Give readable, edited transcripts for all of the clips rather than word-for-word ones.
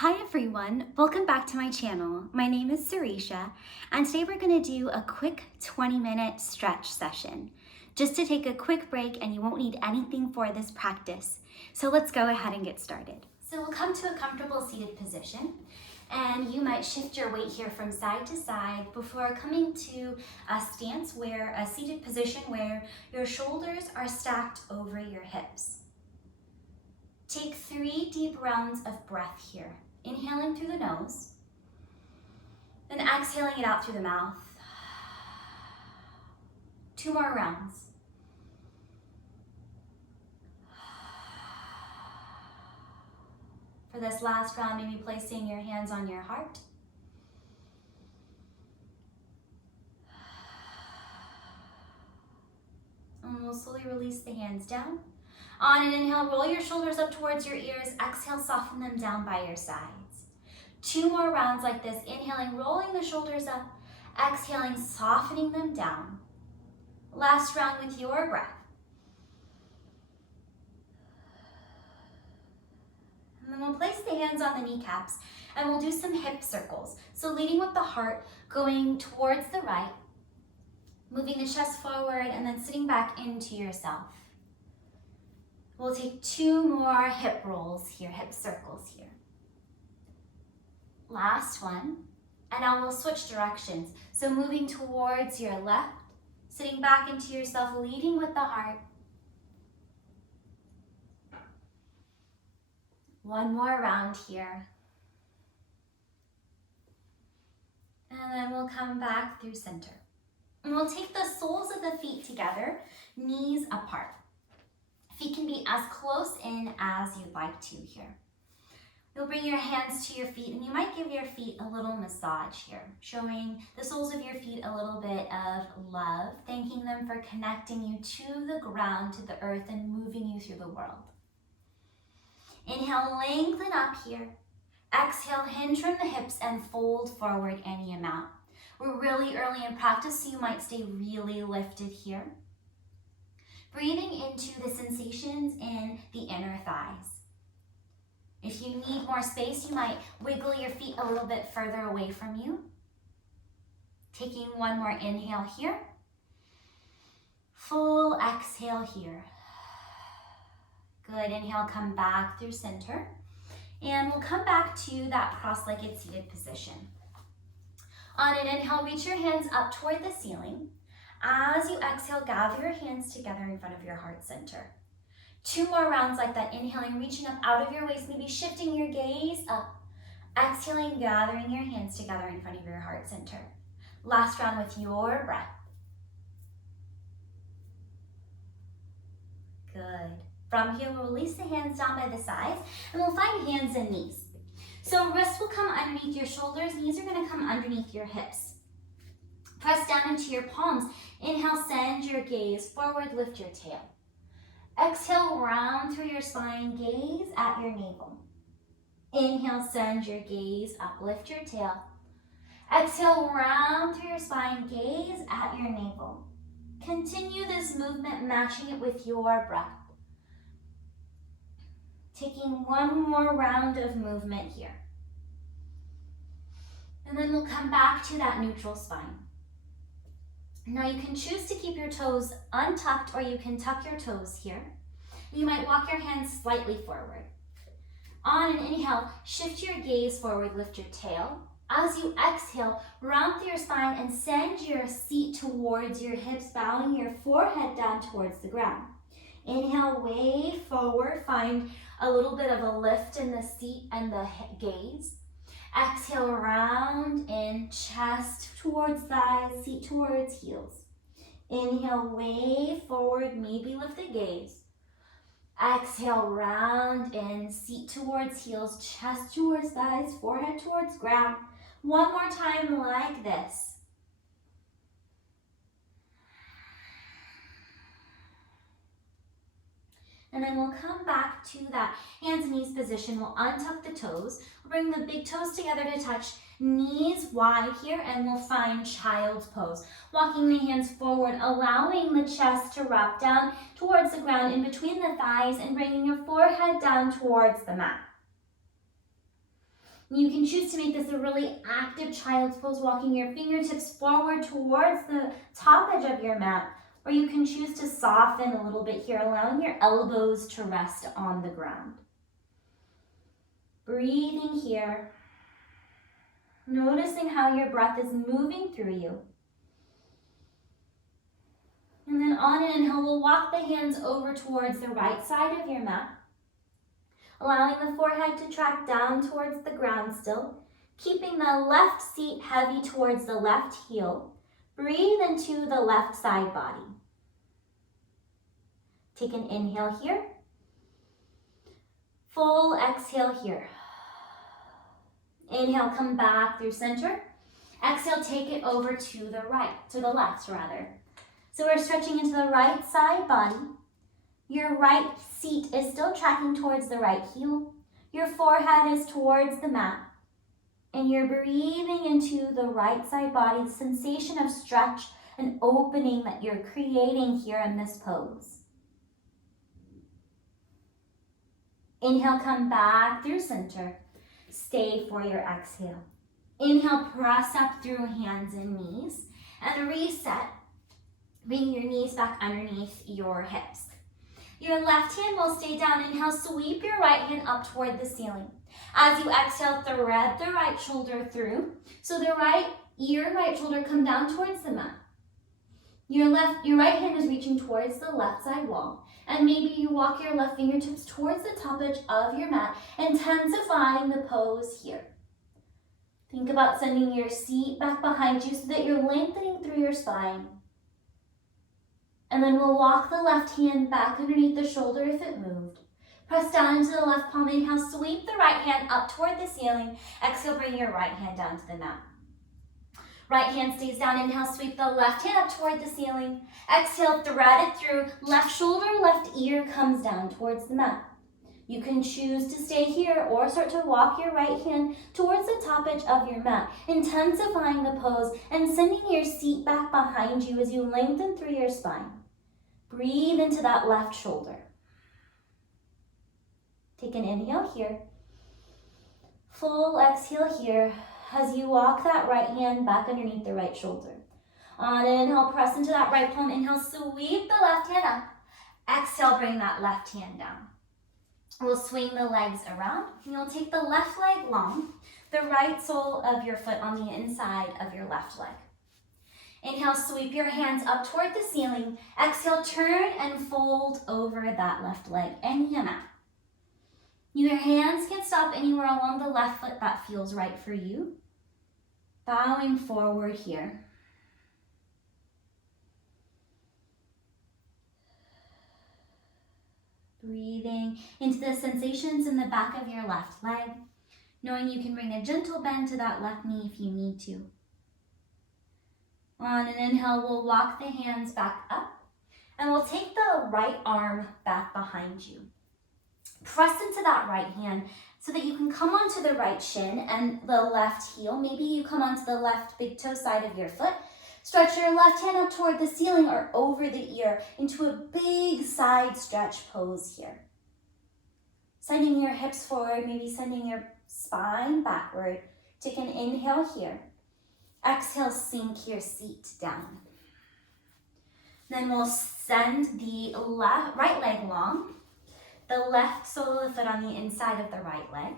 Hi everyone, welcome back to my channel. My name is Sireesha, and today we're going to do a quick 20-minute stretch session, just to take a quick break, and you won't need anything for this practice. So let's go ahead and get started. So we'll come to a comfortable seated position, and you might shift your weight here from side to side before coming to a stance where, a seated position where your shoulders are stacked over your hips. Take 3 deep rounds of breath here. Inhaling through the nose, then exhaling it out through the mouth. 2 more rounds. For this last round, maybe placing your hands on your heart. And we'll slowly release the hands down. On an inhale, roll your shoulders up towards your ears. Exhale, soften them down by your sides. 2 more rounds like this. Inhaling, rolling the shoulders up. Exhaling, softening them down. Last round with your breath. And then we'll place the hands on the kneecaps and we'll do some hip circles. So leading with the heart, going towards the right, moving the chest forward and then sitting back into yourself. We'll take 2 more hip rolls here, hip circles here. Last one, and now we'll switch directions. So moving towards your left, sitting back into yourself, leading with the heart. 1 more round here. And then we'll come back through center. And we'll take the soles of the feet together, knees apart. Feet can be as close in as you'd like to here. You'll bring your hands to your feet and you might give your feet a little massage here, showing the soles of your feet a little bit of love, thanking them for connecting you to the ground, to the earth, and moving you through the world. Inhale, lengthen up here. Exhale, hinge from the hips and fold forward any amount. We're really early in practice, so you might stay really lifted here. Breathing into the sensations in the inner thighs. If you need more space, you might wiggle your feet a little bit further away from you. Taking 1 more inhale here. Full exhale here. Good, inhale, come back through center. And we'll come back to that cross-legged seated position. On an inhale, reach your hands up toward the ceiling. As you exhale, gather your hands together in front of your heart center. 2 more rounds like that. Inhaling, reaching up out of your waist, maybe shifting your gaze up. Exhaling, gathering your hands together in front of your heart center. Last round with your breath. Good. From here, we'll release the hands down by the sides and we'll find hands and knees. So wrists will come underneath your shoulders, knees are going to come underneath your hips. Press down into your palms. Inhale, send your gaze forward, lift your tail. Exhale, round through your spine, gaze at your navel. Inhale, send your gaze up, lift your tail. Exhale, round through your spine, gaze at your navel. Continue this movement, matching it with your breath. Taking 1 more round of movement here. And then we'll come back to that neutral spine. Now you can choose to keep your toes untucked or you can tuck your toes here. You might walk your hands slightly forward. On an inhale, shift your gaze forward, lift your tail. As you exhale, round through your spine and send your seat towards your hips, bowing your forehead down towards the ground. Inhale, wave forward, find a little bit of a lift in the seat and the gaze. Exhale, round in, chest towards thighs, seat towards heels. Inhale, wave forward, maybe lift the gaze. Exhale, round in, seat towards heels, chest towards thighs, forehead towards ground. 1 more time like this. And then we'll come back to that hands and knees position. We'll untuck the toes. We'll bring the big toes together to touch, knees wide here, and we'll find child's pose. Walking the hands forward, allowing the chest to wrap down towards the ground in between the thighs and bringing your forehead down towards the mat. You can choose to make this a really active child's pose, walking your fingertips forward towards the top edge of your mat, or you can choose to soften a little bit here, allowing your elbows to rest on the ground. Breathing here, noticing how your breath is moving through you. And then on an inhale, we'll walk the hands over towards the right side of your mat, allowing the forehead to track down towards the ground still, keeping the left seat heavy towards the left heel. Breathe into the left side body. Take an inhale here. Full exhale here. Inhale, come back through center. Exhale, take it over to the left rather. So we're stretching into the right side body. Your right seat is still tracking towards the right heel. Your forehead is towards the mat. And you're breathing into the right side body, the sensation of stretch and opening that you're creating here in this pose. Inhale, come back through center. Stay for your exhale. Inhale, press up through hands and knees. And reset, bringing your knees back underneath your hips. Your left hand will stay down. Inhale, sweep your right hand up toward the ceiling. As you exhale, thread the right shoulder through. So the right ear, right shoulder come down towards the mat. Your right hand is reaching towards the left side wall. And maybe you walk your left fingertips towards the top edge of your mat, intensifying the pose here. Think about sending your seat back behind you so that you're lengthening through your spine. And then we'll walk the left hand back underneath the shoulder if it moved. Press down into the left palm. Inhale, sweep the right hand up toward the ceiling. Exhale, bring your right hand down to the mat. Right hand stays down. Inhale, sweep the left hand up toward the ceiling. Exhale, thread it through. Left shoulder, left ear comes down towards the mat. You can choose to stay here or start to walk your right hand towards the top edge of your mat, intensifying the pose and sending your seat back behind you as you lengthen through your spine. Breathe into that left shoulder. Take an inhale here. Full exhale here as you walk that right hand back underneath the right shoulder. On an inhale, press into that right palm. Inhale, sweep the left hand up. Exhale, bring that left hand down. We'll swing the legs around. You'll take the left leg long, the right sole of your foot on the inside of your left leg. Inhale, sweep your hands up toward the ceiling. Exhale, turn and fold over that left leg and your mat. Your hands can stop anywhere along the left foot that feels right for you. Bowing forward here. Breathing into the sensations in the back of your left leg, knowing you can bring a gentle bend to that left knee if you need to. On an inhale, we'll walk the hands back up, and we'll take the right arm back behind you. Press into that right hand so that you can come onto the right shin and the left heel. Maybe you come onto the left big toe side of your foot. Stretch your left hand up toward the ceiling or over the ear into a big side stretch pose here. Sending your hips forward, maybe sending your spine backward. Take an inhale here. Exhale, sink your seat down. Then we'll send the right leg long, the left sole of the foot on the inside of the right leg.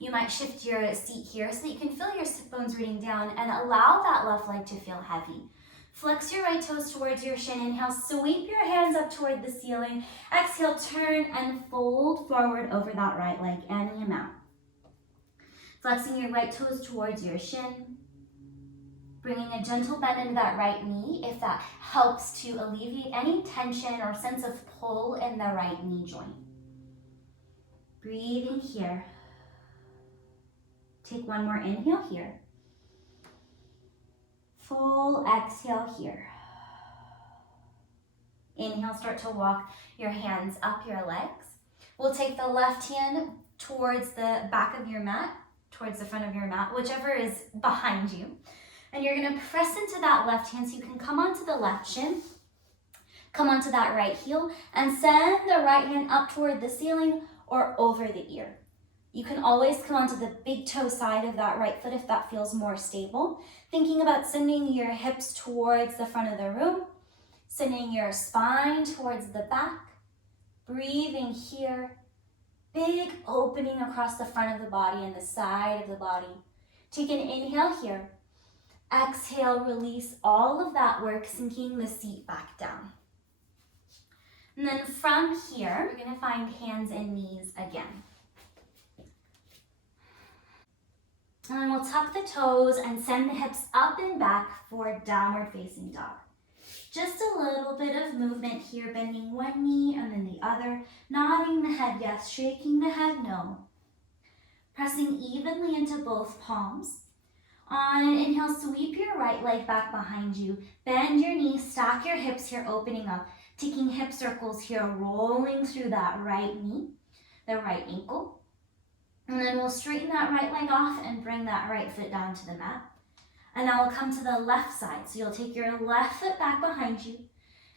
You might shift your seat here so that you can feel your sit bones rooting down and allow that left leg to feel heavy. Flex your right toes towards your shin. Inhale, sweep your hands up toward the ceiling. Exhale, turn and fold forward over that right leg and your mat. Flexing your right toes towards your shin. Bringing a gentle bend into that right knee if that helps to alleviate any tension or sense of pull in the right knee joint. Breathing here. Take one more inhale here. Full exhale here. Inhale, start to walk your hands up your legs. We'll take the left hand towards the back of your mat, towards the front of your mat, whichever is behind you. And you're gonna press into that left hand so you can come onto the left shin, come onto that right heel, and send the right hand up toward the ceiling or over the ear. You can always come onto the big toe side of that right foot if that feels more stable. Thinking about sending your hips towards the front of the room, sending your spine towards the back, breathing here. Big opening across the front of the body and the side of the body. Take an inhale here. Exhale, release all of that work, sinking the seat back down. And then from here, we're gonna find hands and knees again. And then we'll tuck the toes and send the hips up and back for downward facing dog. Just a little bit of movement here, bending one knee and then the other, nodding the head yes, shaking the head no. Pressing evenly into both palms. On an inhale, sweep your right leg back behind you. Bend your knees, stack your hips here, opening up. Taking hip circles here, rolling through that right knee, the right ankle. And then we'll straighten that right leg off and bring that right foot down to the mat. And now we'll come to the left side. So you'll take your left foot back behind you.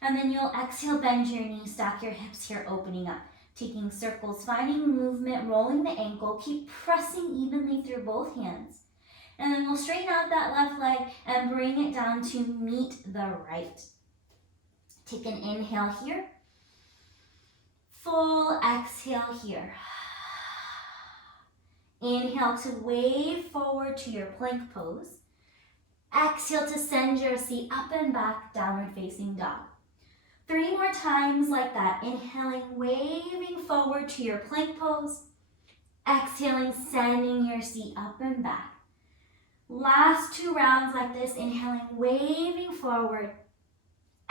And then you'll exhale, bend your knees, stack your hips here, opening up. Taking circles, finding movement, rolling the ankle. Keep pressing evenly through both hands. And then we'll straighten out that left leg and bring it down to meet the right. Take an inhale here. Full exhale here. Inhale to wave forward to your plank pose. Exhale to send your seat up and back, downward facing dog. 3 more times like that. Inhaling, waving forward to your plank pose. Exhaling, sending your seat up and back. Last 2 rounds like this. Inhaling, waving forward.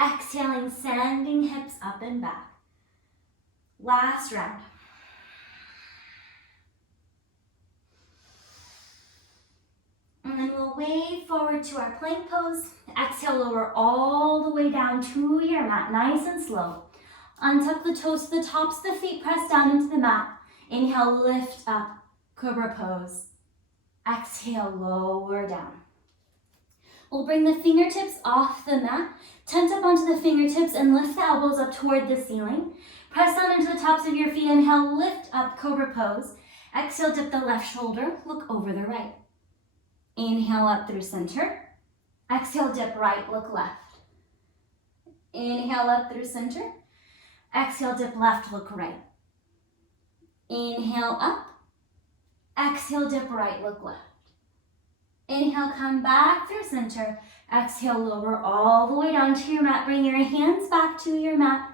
Exhaling, sending hips up and back. Last round. And then we'll wave forward to our plank pose. Exhale, lower all the way down to your mat, nice and slow. Untuck the toes to the tops of the feet, press down into the mat. Inhale, lift up, cobra pose. Exhale, lower down. We'll bring the fingertips off the mat, tent up onto the fingertips and lift the elbows up toward the ceiling. Press down into the tops of your feet, inhale, lift up, cobra pose. Exhale, dip the left shoulder, look over the right. Inhale up through center. Exhale, dip right, look left. Inhale up through center. Exhale, dip left, look right. Inhale up. Exhale, dip right, look left. Inhale, come back through center. Exhale, lower all the way down to your mat. Bring your hands back to your mat.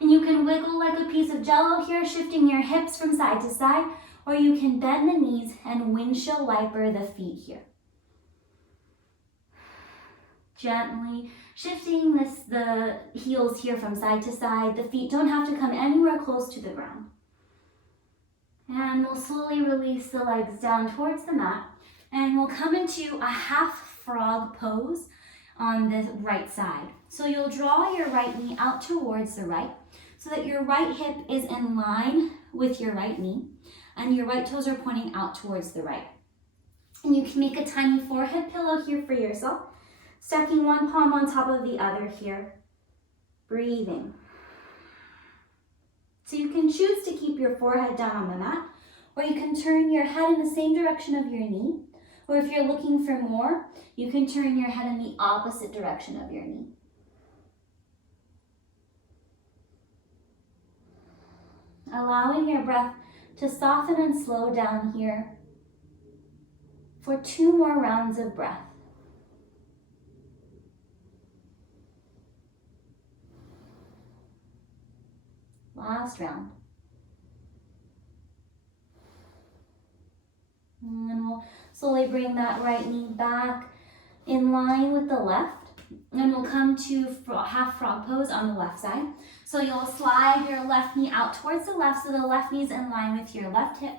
And you can wiggle like a piece of jello here, shifting your hips from side to side, or you can bend the knees and windshield wiper the feet here. Gently shifting the heels here from side to side. The feet don't have to come anywhere close to the ground. And we'll slowly release the legs down towards the mat. And we'll come into a half frog pose on the right side. So you'll draw your right knee out towards the right so that your right hip is in line with your right knee and your right toes are pointing out towards the right. And you can make a tiny forehead pillow here for yourself, stacking one palm on top of the other here, breathing. So you can choose to keep your forehead down on the mat, or you can turn your head in the same direction of your knee, or if you're looking for more, you can turn your head in the opposite direction of your knee. Allowing your breath to soften and slow down here for 2 more rounds of breath. Last round. And then we'll slowly bring that right knee back in line with the left. And we'll come to half frog pose on the left side. So you'll slide your left knee out towards the left so the left knee is in line with your left hip.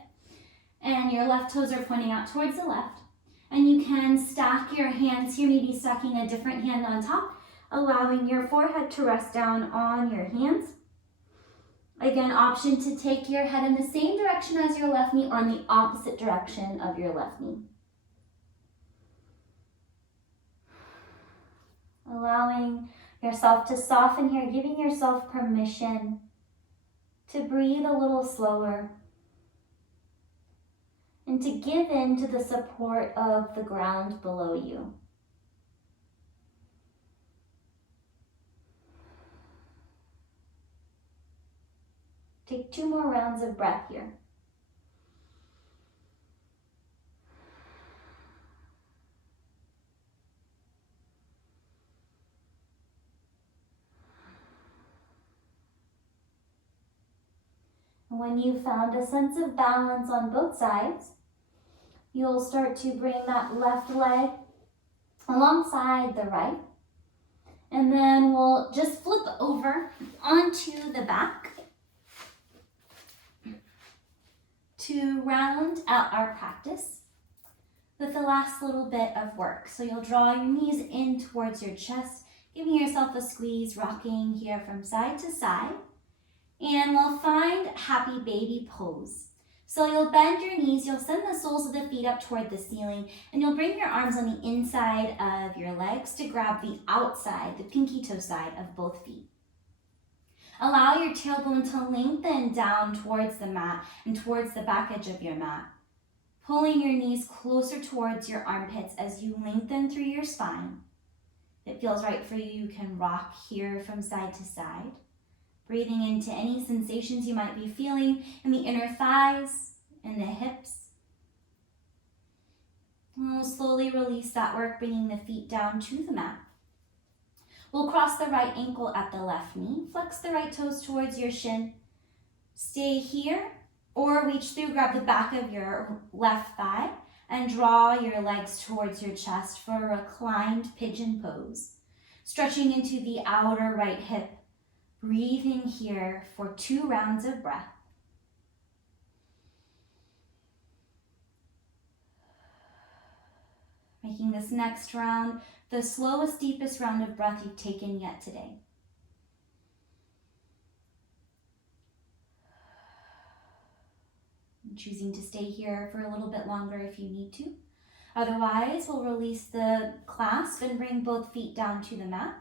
And your left toes are pointing out towards the left. And you can stack your hands here, maybe stacking a different hand on top, allowing your forehead to rest down on your hands. Again, option to take your head in the same direction as your left knee or in the opposite direction of your left knee. Allowing yourself to soften here, giving yourself permission to breathe a little slower. and to give in to the support of the ground below you. Take 2 more rounds of breath here. When you've found a sense of balance on both sides, you'll start to bring that left leg alongside the right. And then we'll just flip over onto the back to round out our practice with the last little bit of work. So you'll draw your knees in towards your chest, giving yourself a squeeze, rocking here from side to side. And we'll find happy baby pose. So you'll bend your knees, you'll send the soles of the feet up toward the ceiling, and you'll bring your arms on the inside of your legs to grab the outside, the pinky toe side of both feet. Allow your tailbone to lengthen down towards the mat and towards the back edge of your mat, pulling your knees closer towards your armpits as you lengthen through your spine. If it feels right for you, you can rock here from side to side, breathing into any sensations you might be feeling in the inner thighs and the hips. And we'll slowly release that work, bringing the feet down to the mat. We'll cross the right ankle at the left knee, flex the right toes towards your shin. Stay here or reach through, grab the back of your left thigh and draw your legs towards your chest for a reclined pigeon pose. Stretching into the outer right hip. Breathing here for 2 rounds of breath. Making this next round the slowest, deepest round of breath you've taken yet today. And choosing to stay here for a little bit longer if you need to. Otherwise, we'll release the clasp and bring both feet down to the mat.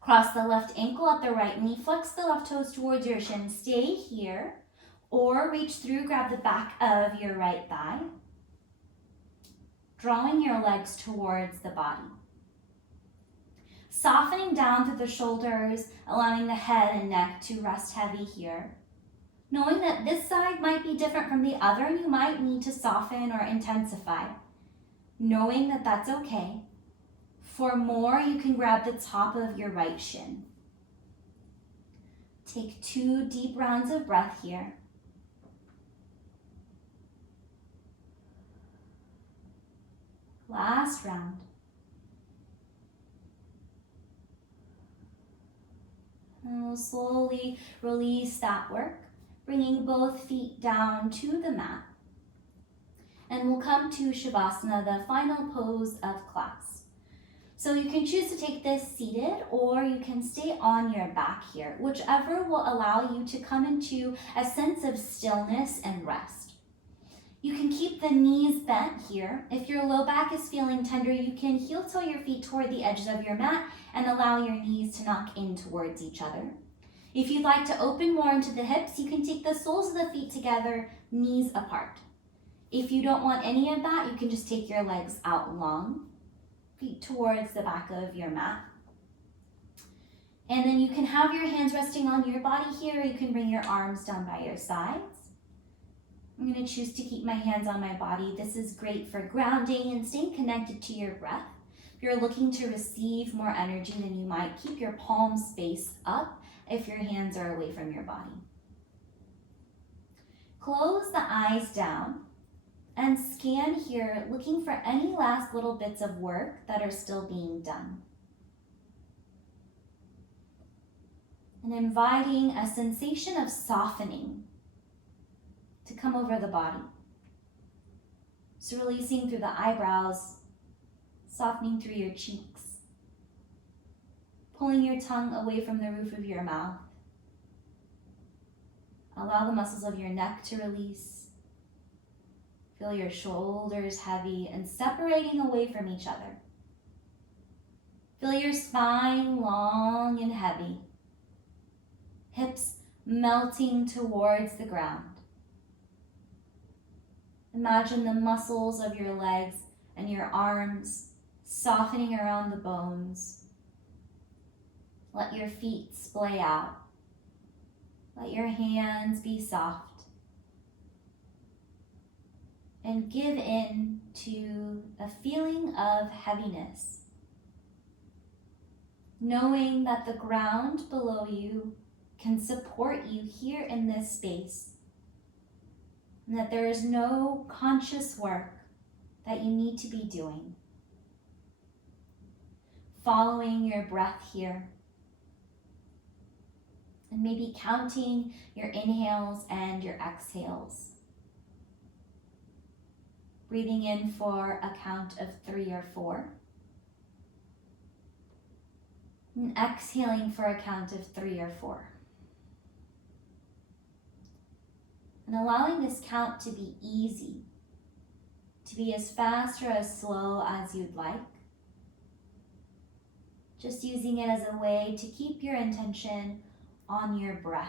Cross the left ankle at the right knee, flex the left toes towards your shin, stay here, or reach through, grab the back of your right thigh, drawing your legs towards the body. Softening down through the shoulders, allowing the head and neck to rest heavy here. Knowing that this side might be different from the other and you might need to soften or intensify. Knowing that that's okay. For more, you can grab the top of your right shin. Take 2 deep rounds of breath here. Last round. And we'll slowly release that work, bringing both feet down to the mat. And we'll come to Savasana, the final pose of class. So you can choose to take this seated or you can stay on your back here, whichever will allow you to come into a sense of stillness and rest. You can keep the knees bent here. If your low back is feeling tender, you can heel toe your feet toward the edges of your mat and allow your knees to knock in towards each other. If you'd like to open more into the hips, you can take the soles of the feet together, knees apart. If you don't want any of that, you can just take your legs out long, feet towards the back of your mat. And then you can have your hands resting on your body here. You can bring your arms down by your sides. I'm going to choose to keep my hands on my body. This is great for grounding and staying connected to your breath. If you're looking to receive more energy, then you might keep your palms face up if your hands are away from your body. Close the eyes down and scan here, looking for any last little bits of work that are still being done. And inviting a sensation of softening to come over the body. So releasing through the eyebrows, softening through your cheeks, pulling your tongue away from the roof of your mouth. Allow the muscles of your neck to release. Feel your shoulders heavy and separating away from each other. Feel your spine long and heavy. Hips melting towards the ground. Imagine the muscles of your legs and your arms softening around the bones. Let your feet splay out. Let your hands be soft. And give in to a feeling of heaviness, knowing that the ground below you can support you here in this space, and that there is no conscious work that you need to be doing. Following your breath here, and maybe counting your inhales and your exhales. Breathing in for a count of 3 or 4. And exhaling for a count of 3 or 4. And allowing this count to be easy, to be as fast or as slow as you'd like. Just using it as a way to keep your intention on your breath.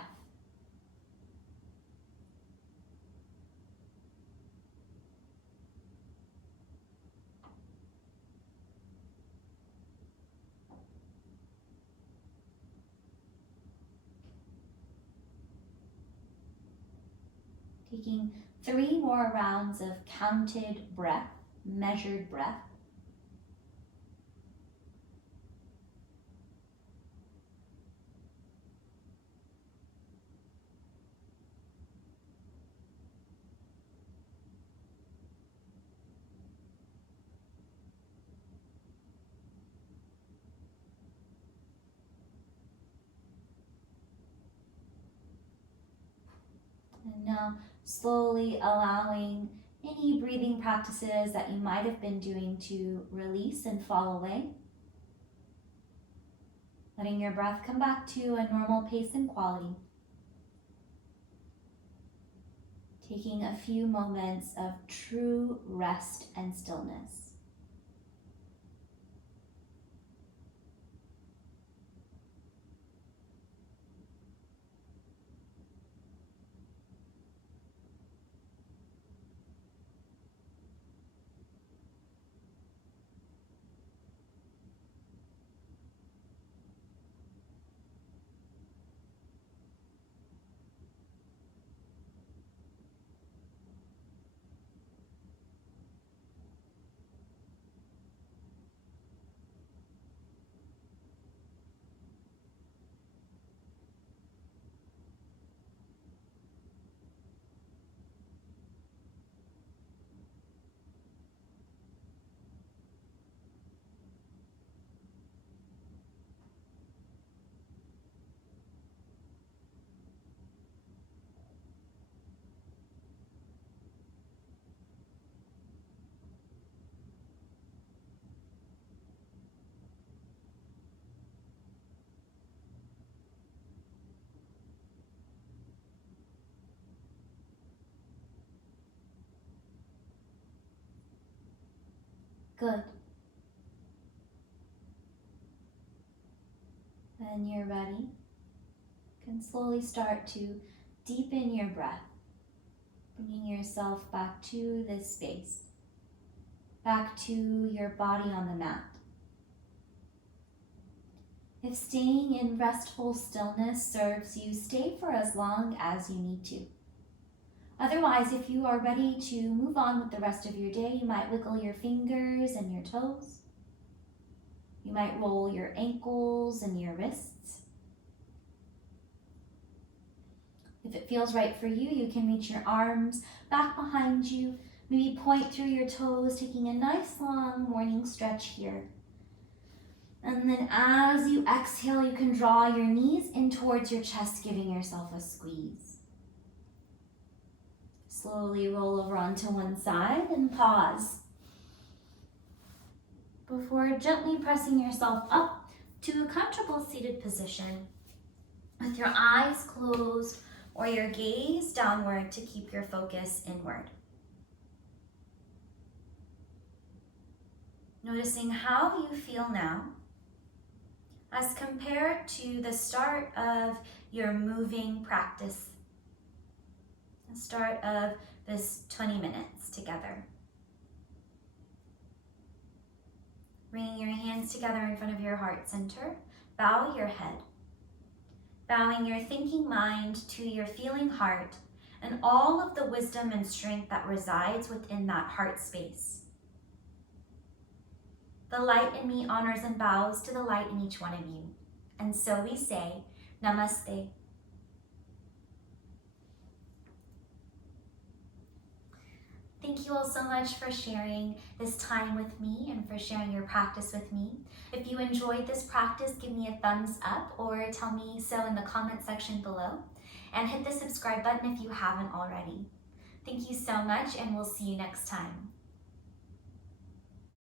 Taking 3 more rounds of counted breath, measured breath. And now slowly allowing any breathing practices that you might have been doing to release and fall away. Letting your breath come back to a normal pace and quality. Taking a few moments of true rest and stillness. Good. When you're ready, you can slowly start to deepen your breath, bringing yourself back to this space, back to your body on the mat. If staying in restful stillness serves you, stay for as long as you need to. Otherwise, if you are ready to move on with the rest of your day, you might wiggle your fingers and your toes. You might roll your ankles and your wrists. If it feels right for you, you can reach your arms back behind you, maybe point through your toes, taking a nice long morning stretch here. And then as you exhale, you can draw your knees in towards your chest, giving yourself a squeeze. Slowly roll over onto one side and pause before gently pressing yourself up to a comfortable seated position with your eyes closed or your gaze downward to keep your focus inward. Noticing how you feel now as compared to the start of your moving practice. The start of this 20 minutes together. Bringing your hands together in front of your heart center, bow your head. Bowing your thinking mind to your feeling heart and all of the wisdom and strength that resides within that heart space. The light in me honors and bows to the light in each one of you. And so we say, Namaste. Thank you all so much for sharing this time with me and for sharing your practice with me. If you enjoyed this practice, give me a thumbs up or tell me so in the comment section below. And hit the subscribe button if you haven't already. Thank you so much, and we'll see you next time.